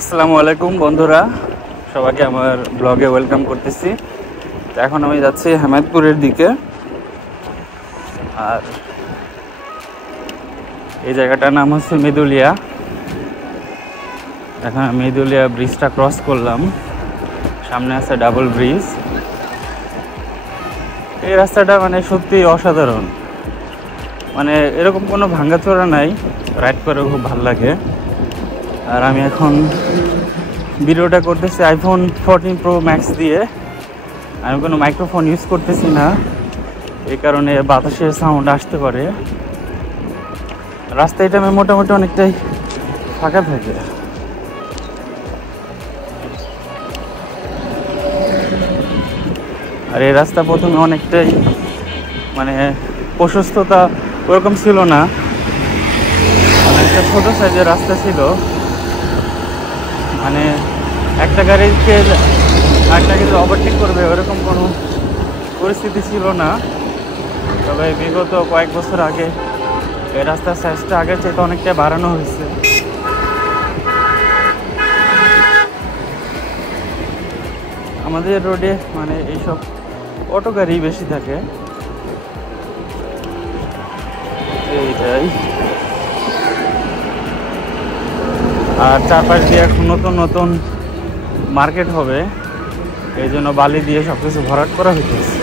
আসসালামু আলাইকুম বন্ধুরা, সবাইকে আমার ব্লগে ওয়েলকাম করতেছি। তো এখন আমি যাচ্ছি হেমায়তপুরের দিকে। আর এই জায়গাটার নাম হচ্ছে মেদুলিয়া। এখন মেদুলিয়া ব্রিজটা ক্রস করলাম, সামনে আছে ডাবল ব্রিজ। এই রাস্তাটা মানে সত্যি অসাধারণ, মানে এরকম কোনো ভাঙ্গাচোরা নাই, রাইড করে খুব ভালো লাগে। আর আমি এখন ভিডিওটা করতেছি আইফোন 14 প্রো ম্যাক্স দিয়ে। আমি কোনো মাইক্রোফোন ইউজ করতেছি না, এই কারণে বাতাসের সাউন্ড আসতে পারে। রাস্তা এটা আমি মোটামুটি অনেকটাই ফাঁকা থাকে। আর এই রাস্তা প্রথমে অনেকটাই মানে প্রশস্ততা ওরকম ছিল না, অনেকটা ছোট সাইজের রাস্তা ছিল। মানে একটা গাড়িকে আরেকটা কিন্তু ওভারটেক করবে ওরকম কোনো পরিস্থিতি ছিল না। তবে বিগত কয়েক বছর আগে এই রাস্তার সাইজটা আগের চাইতে অনেকটা বাড়ানো হয়েছে। আমাদের রোডে মানে এইসব অটো গাড়ি বেশি থাকে, এইটাই। আর চারপাশ দিয়ে এখন নতুন নতুন মার্কেট হবে, এই জন্য বালি দিয়ে সব কিছু ভরাট করা হইতেছে।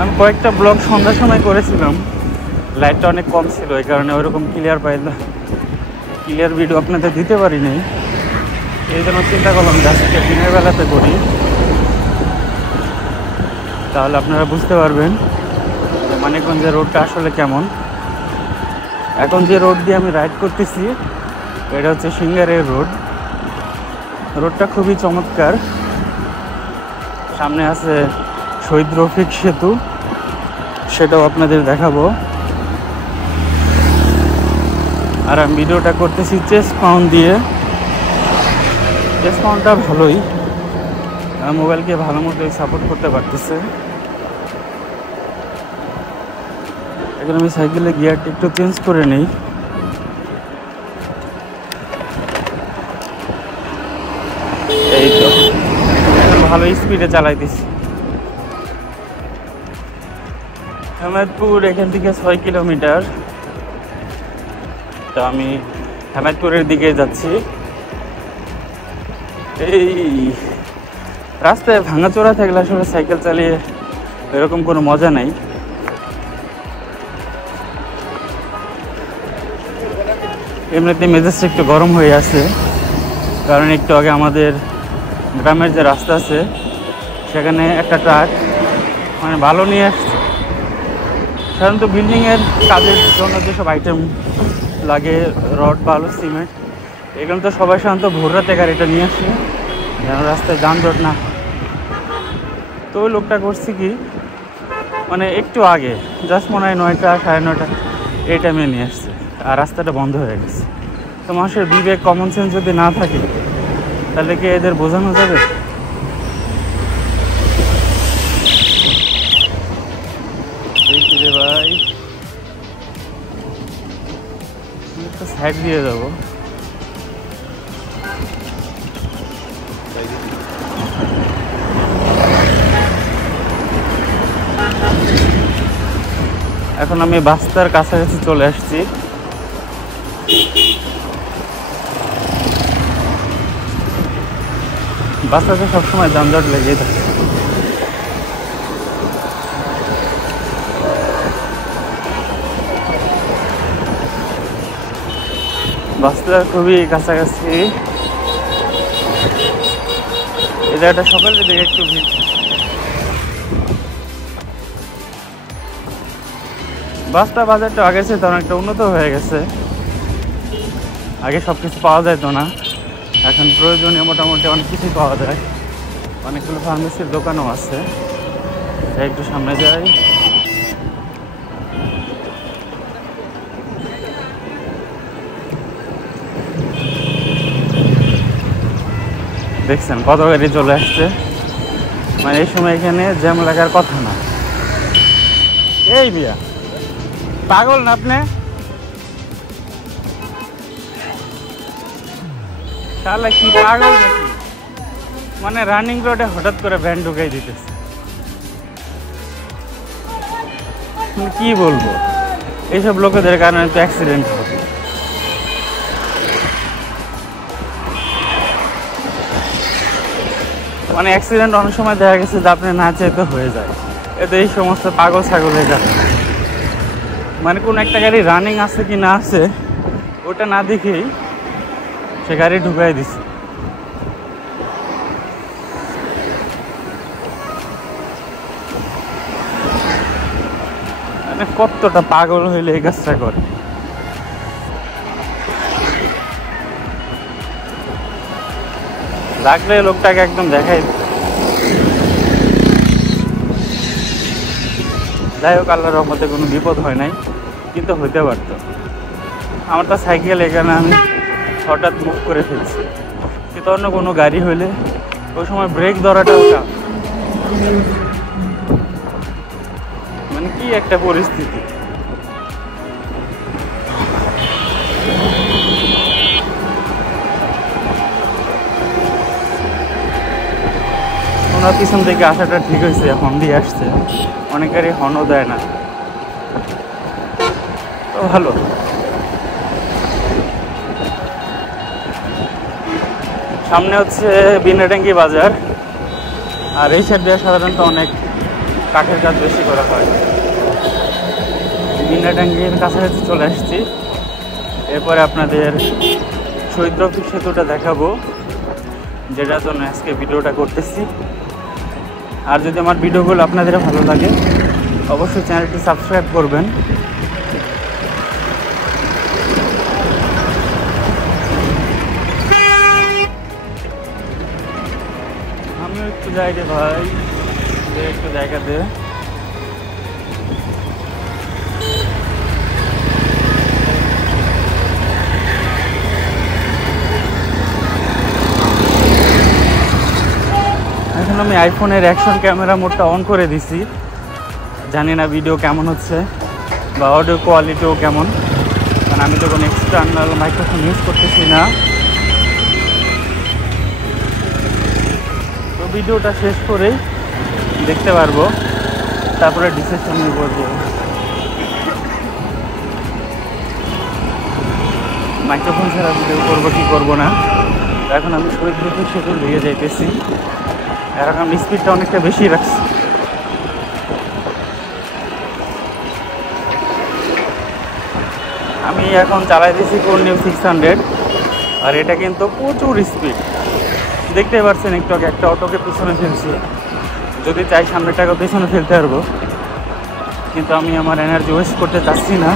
আমি কয়েকটা ব্লগ সন্ধ্যার সময় করেছিলাম, লাইটটা অনেক কম ছিল, এই কারণে ওইরকম ক্লিয়ার ভিডিও আপনাদের দিতে পারিনি। এই জন্য চিন্তা করলাম আজকে দিনের বেলাতে করি, তাহলে আপনারা বুঝতে পারবেন মানিকগঞ্জের রোডটা আসলে কেমন। এখন যে রোড দিয়ে আমি রাইড করতেছি এটা হচ্ছে সিঙ্গারের রোড। রোডটা খুবই চমৎকার। সামনে আছে শহীদ রফিক সেতু, সেটাও আপনাদের দেখাবো। আর আমি ভিডিওটা করতেছি চেস্ট মাউন্ট দিয়ে। চেস্ট মাউন্টটা ভালোই, মোবাইলকে ভালো মতোই সাপোর্ট করতে পারতেছে। এখন আমি সাইকেলের গিয়ারটা একটু চেঞ্জ করে নেই। এই তো এখন ভালো স্পিডে চালাইতেছি। হেমায়তপুর এখান থেকে 6 কিলোমিটার। তো আমি হেমায়তপুরের দিকে যাচ্ছি। এই রাস্তায় ভাঙাচোরা থাকলে আসলে সাইকেল চালিয়ে এরকম কোনো মজা নাই। এমনিতে মেজাজটা একটু গরম হয়ে আছে, কারণ একটু আগে আমাদের গ্রামের যে রাস্তা আছে সেখানে একটা ট্রাক মানে ভালো নিয়ে আসছে। সাধারণত বিল্ডিংয়ের কাজের জন্য যেসব আইটেম লাগে, রড, বালু, সিমেন্ট, এগুলো তো সবাই সাধারণত ভোর রাতে গাড়িটা নিয়ে আসে যেন রাস্তায় যানজট না। তো ওই লোকটা করছি কি মানে একটু আগে জাস্ট মনে হয় 9টা, 9:30 এই টাইমে নিয়ে আসছে, আর রাস্তাটা বন্ধ হয়ে গেছে। তো মানুষের বিবেক, কমন সেন্স যদি না থাকে তাহলে কি এদের বোঝানো যাবে? রে ভাই, একটা সাইড দিয়ে যাবো। এখন আমি বাস্তার কাছাকাছি চলে আসছি। বাস্তাতে সবসময় যানজট লেগেই থাকে। বাস্তার খুবই কাছাকাছি। এই জায়গাটা সকালের দিকে একটু ভিড়। বাস্তা বাজারটা আগের চেয়ে অনেকটা উন্নত হয়ে গেছে। আগে সব কিছু পাওয়া যেত না, এখন প্রয়োজনীয় মোটামুটি অনেক কিছুই পাওয়া যায়। অনেকগুলো ফার্মেসির দোকানও আছে। একটু সামনে যাই। দেখছেন কত গাড়ি চলে আসছে, মানে এই সময় এখানে জ্যাম লাগার কথা না। এই বিয়া পাগল না আপনি? শালা কি পাগল নাকি? মানে রানিং রোডে হঠাৎ করে ভ্যান ঢুকাই দিতেছে। কি বলবো, এইসব লোকেদের কারণে তো অ্যাক্সিডেন্ট হবে। মানে অ্যাক্সিডেন্ট অনেক সময় দেখা গেছে যে আপনি না চাইতে হয়ে যায়, এতে এই সমস্ত পাগল ছাগলের কারণে। মানে কোন একটা গাড়ি রানিং আছে কি না আছে ওটা না দেখেই সে গাড়ি ঢুকাই দিছে। মানে কতটা পাগল হইলে এই কাজটা করে। লাগলে লোকটাকে একদম দেখাই দিত। যাই হোক, আল্লাহর রহমতে কোনো বিপদ হয় নাই, কিন্তু হইতে পারতো। আমার তো সাইকেল, এখানে আমি হঠাৎ মুভ করে ফেলছি, কিন্তু অন্য কোনো গাড়ি হইলে ওই সময় ব্রেক ধরাটা ওটা মানে কি একটা পরিস্থিতি। ওনার পিছন থেকে আসাটা ঠিক হয়েছে, হর্ন দিয়ে আসছে। অনেকেরই হর্নও দেয় না, তো ভালো। সামনে হচ্ছে বিনাডাঙ্গি বাজার, আর এই সাইড দিয়ে সাধারণত অনেক কাঠের কাজ বেশি করা হয়। বিনাডাঙ্গির কাছাকাছি চলে আসছি। এরপরে আপনাদের শহীদ রফিক সেতুটা দেখাবো, যেটার জন্য আজকে ভিডিওটা করতেছি। আর যদি আমার ভিডিওগুলো আপনাদের ভালো লাগে অবশ্যই চ্যানেলটি সাবস্ক্রাইব করবেন। আমিও একটু যাই রে ভাই, একটু জায়গা দে। এখন আমি আইফোনের অ্যাকশন ক্যামেরা মোডটা অন করে দিছি। জানি না ভিডিও কেমন হচ্ছে বা অডিও কোয়ালিটিও কেমন, কারণ আমি তো কোনো এক্সটার্নাল মাইক্রোফোন ইউজ করতেছি না। তো ভিডিওটা শেষ করেই দেখতে পারবো, তারপরে ডিসিশন নিয়ে বলবো মাইক্রোফোন ছাড়া ভিডিও করবো কি করবো না। এখন আমি শহীদ রফিক সেতু দিয়ে যাইতেছি, এখন আমি স্পিডটা অনেকটা বেশি রাখছি। আমি এখন চালাইতেছি কর্নিউ 600, আর এটা কিন্তু প্রচুর স্পিড। দেখতে পাচ্ছেন একটু আগে একটা অটোকে পিছনে ফেলছি। যদি চাই সামনেটাকে পিছনে ফেলতে পারবো, কিন্তু আমি আমার এনার্জি ওয়েস্ট করতে চাচ্ছি না।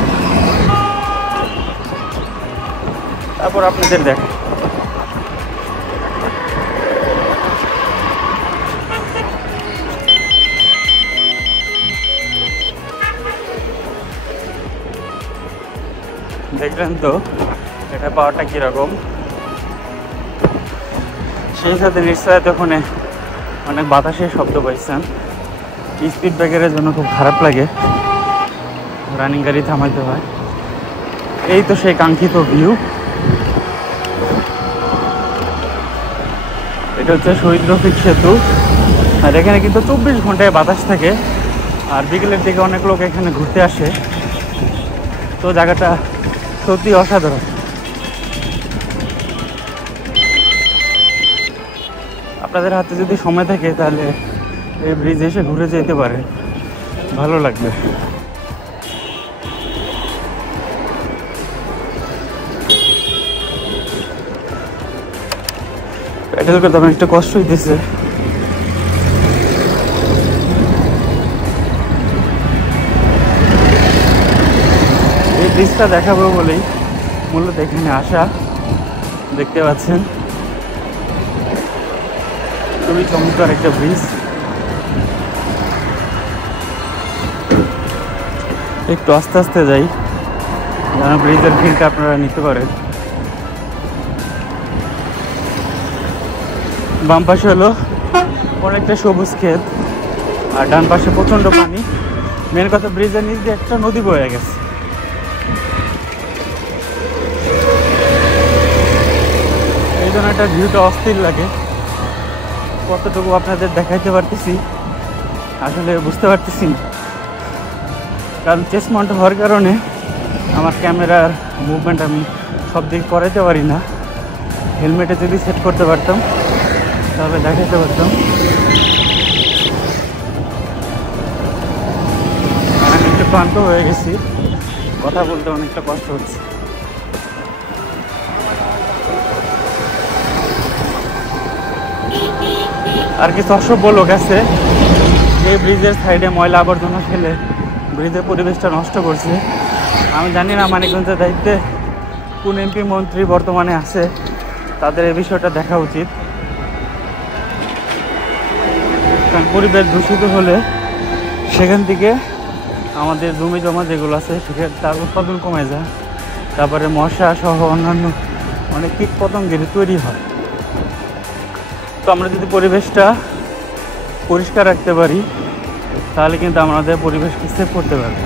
তারপর আপনাদের দেখেন দেখলেন তো এটা পাওয়ারটা কীরকম। সেই সাথে নিশ্চয় তখন অনেক বাতাসের শব্দ পাইছেন। স্পিড ব্রেকারের জন্য খুব খারাপ লাগে, রানিং গাড়ি থামাইতে হয়। এই তো সেই কাঙ্ক্ষিত ভিউ। এটা হচ্ছে শহীদ রফিক সেতু, আর এখানে কিন্তু 24 ঘন্টায় বাতাস থাকে। আর বিকেলের দিকে অনেক লোক এখানে ঘুরতে আসে, তো জায়গাটা সত্যি অসাধারণ। আপনাদের হাতে যদি সময় থাকে তাহলে এই ব্রিজে এসে ঘুরে যেতে পারে, ভালো লাগবে। পেট্রোল করতে আমার একটু কষ্ট হইতেছে। এই ব্রিজটা দেখাবো বলেই মূলত এখানে আসা। দেখতে পাচ্ছেন খুবই চমৎকার একটা ব্রিজ। একটু আস্তে আস্তে যাই যেন ব্রিজের ফিলটা আপনারা নিতে পারেন। বাম পাশে হলো অনেকটা সবুজ ক্ষেত, আর ডান পাশে প্রচণ্ড পানি। মেন কথা ব্রিজের নিচ দিয়ে একটা নদী বয়ে গেছে, এই জন্য একটা ভিউটা অস্থির লাগে। কতটুকু আপনাদের দেখাইতে পারতেছি আসলে বুঝতে পারতেছি না, কারণ চেস্ট মাউন্ট হওয়ার কারণে আমার ক্যামেরার মুভমেন্ট আমি সব দিক করাইতে পারি না। হেলমেটে যদি সেট করতে পারতাম তাহলে দেখাইতে পারতাম। আমি একটু ক্লান্ত হয়ে গেছি, কথা বলতে অনেকটা কষ্ট হচ্ছে। আর কিছু অসভ্য লোক আছে এই ব্রিজের সাইডে ময়লা আবর্জনা ফেলে ব্রিজের পরিবেশটা নষ্ট করছে। আমি জানি না মানিকগঞ্জের দায়িত্বে কোন এমপি মন্ত্রী বর্তমানে আছে, তাদের এই বিষয়টা দেখা উচিত। কারণ পরিবেশ দূষিত হলে সেখান থেকে আমাদের জমি জমা যেগুলো আছে সেখানে তার উৎপাদন কমে যায়, তারপরে মশা সহ অন্যান্য অনেক কীট পতঙ্গের তৈরি হয়। তো আমরা যদি পরিবেশটা পরিষ্কার রাখতে পারি তাহলে কিন্তু আমাদের পরিবেশকে সেভ করতে পারবো।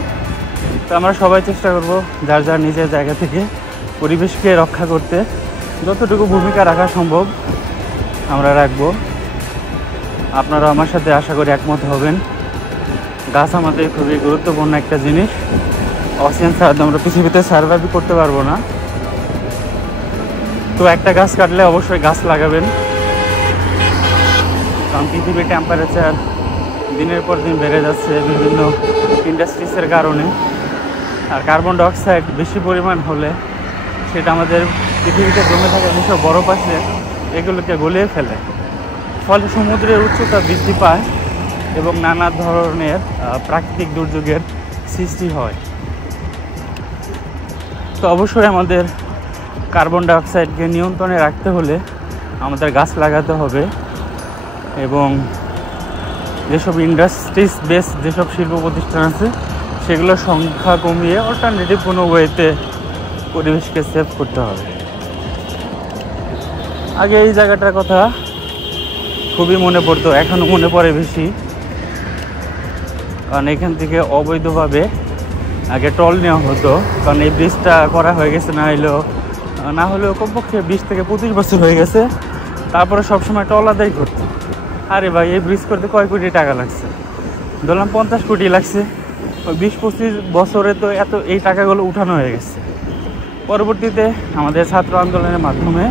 তো আমরা সবাই চেষ্টা করব যার যার নিজের জায়গা থেকে পরিবেশকে রক্ষা করতে যতটুকু ভূমিকা রাখা সম্ভব আমরা রাখবো। আপনারা আমার সাথে আশা করি একমত হবেন। গাছ আমাদের খুবই গুরুত্বপূর্ণ একটা জিনিস। অক্সিজেন ছাড়া আমরা পৃথিবীতে সার্ভাইভ করতে পারবো না। তো একটা গাছ কাটলে অবশ্যই গাছ লাগাবেন, কারণ পৃথিবীর টেম্পারেচার দিনের পর দিন বেড়ে যাচ্ছে বিভিন্ন ইন্ডাস্ট্রিজের কারণে। আর কার্বন ডাইঅক্সাইড বেশি পরিমাণ হলে সেটা আমাদের পৃথিবীতে জমে থাকা যেসব বরফ আছে এগুলোকে গলিয়ে ফেলে, ফলে সমুদ্রের উচ্চতা বৃদ্ধি পায় এবং নানা ধরনের প্রাকৃতিক দুর্যোগের সৃষ্টি হয়। তো অবশ্যই আমাদের কার্বন ডাইঅক্সাইডকে নিয়ন্ত্রণে রাখতে হলে আমাদের গাছ লাগাতে হবে এবং যেসব ইন্ডাস্ট্রিজ বেস যেসব শিল্প প্রতিষ্ঠান আছে সেগুলোর সংখ্যা কমিয়ে অল্টারনেটিভ কোনো ওয়েতে পরিবেশকে সেভ করতে হবে। আগে এই জায়গাটার কথা খুবই মনে পড়তো, এখনও মনে পড়ে বেশি, কারণ এখান থেকে অবৈধভাবে আগে টল নেওয়া হতো। কারণ এই ব্রিজটা করা হয়ে গেছে না হলেও কমপক্ষে 20 থেকে 25 বছর হয়ে গেছে, তারপরে সবসময় টল আদায় করতো। আরে ভাই এই ব্রিজ করতে কয় কোটি টাকা লাগছে, ধরলাম 50 কোটি লাগছে, ওই 20-25 বছরে তো এই টাকাগুলো উঠানো হয়ে গেছে। পরবর্তীতে আমাদের ছাত্র আন্দোলনের মাধ্যমে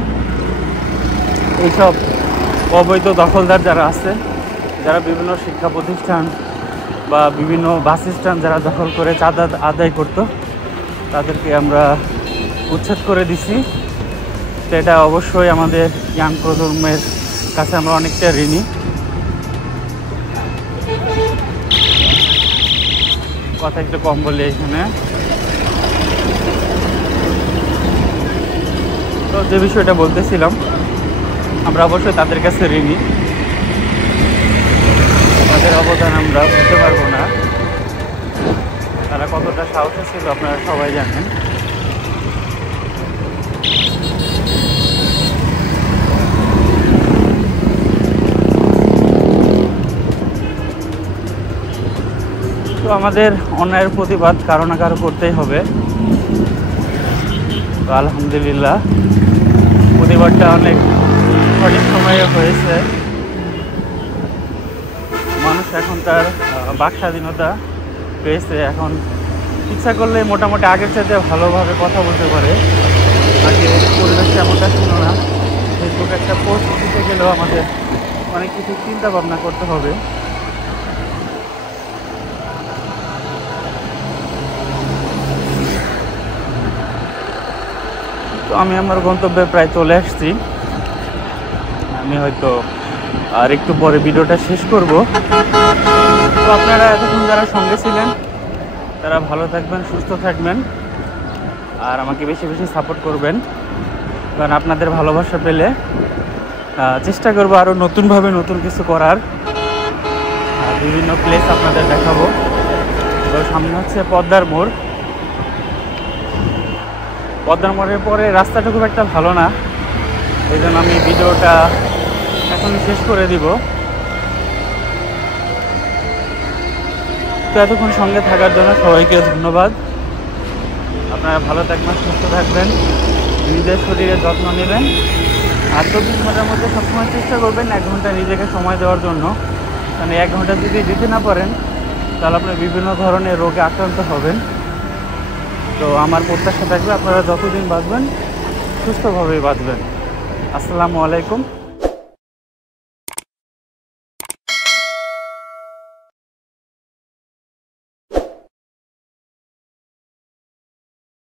এইসব অবৈধ দখলদার যারা আছে, যারা বিভিন্ন শিক্ষা প্রতিষ্ঠান বা বিভিন্ন বাস স্ট্যান্ড যারা দখল করে চাঁদা আদায় করতো, তাদেরকে আমরা উচ্ছেদ করে দিছি। তো এটা অবশ্যই আমাদের ইয়াং প্রজন্মের কাছে আমরা অনেকটা ঋণী। কথা একটু কম বলি এখানে। তো যে বিষয়টা বলতেছিলাম, আমরা অবশ্যই তাদের কাছে ঋণী, তাদের অবদান আমরা বুঝতে পারবো না। তারা কতটা সাহসী ছিল আপনারা সবাই জানেন। তো আমাদের অন্যায়ের প্রতিবাদ কারো না কারো করতেই হবে। তো আলহামদুলিল্লাহ প্রতিবাদটা অনেক সঠিক সময়ে হয়েছে। মানুষ এখন তার বাক স্বাধীনতা পেয়েছে, এখন ইচ্ছা করলে মোটামুটি আগের চাইতে ভালোভাবে কথা বলতে পারে। আগে পরিবেশটা এমনটা ছিল না। ফেসবুকে একটা পোস্ট দিতে গেলেও আমাদের অনেক কিছু চিন্তা ভাবনা করতে হবে। তো আমি আমার গন্তব্যে প্রায় চলে আসছি। আমি হয়তো আর একটু পরে ভিডিওটা শেষ করব। তো আপনারা এতক্ষণ যারা সঙ্গে ছিলেন তারা ভালো থাকবেন, সুস্থ থাকবেন, আর আমাকে বেশি বেশি সাপোর্ট করবেন। কারণ আপনাদের ভালোবাসা পেলে চেষ্টা করবো আরও নতুনভাবে নতুন কিছু করার, বিভিন্ন প্লেস আপনাদের দেখাবো। তো সামনে হচ্ছে পদ্মার মোড়। পদ্মার মোড়ের পরে রাস্তাটা খুব একটা ভালো না, এই জন্য আমি ভিডিওটা এখনই শেষ করে দিব। তো এতক্ষণ সঙ্গে থাকার জন্য সবাইকে ধন্যবাদ। আপনারা ভালো থাকবেন, সুস্থ থাকবেন, নিজের শরীরের যত্ন নেবেন। আর 24 ঘন্টার মধ্যে সবসময় চেষ্টা করবেন 1 ঘন্টা নিজেকে সময় দেওয়ার জন্য। কারণ 1 ঘন্টা যদি দিতে না পারেন তাহলে আপনি বিভিন্ন ধরনের রোগে আক্রান্ত হবেন। তো আমার প্রত্যাশা থাকবে আপনারা যতদিন বাঁচবেন সুস্থভাবেই বাঁচবেন। আসসালামু আলাইকুম।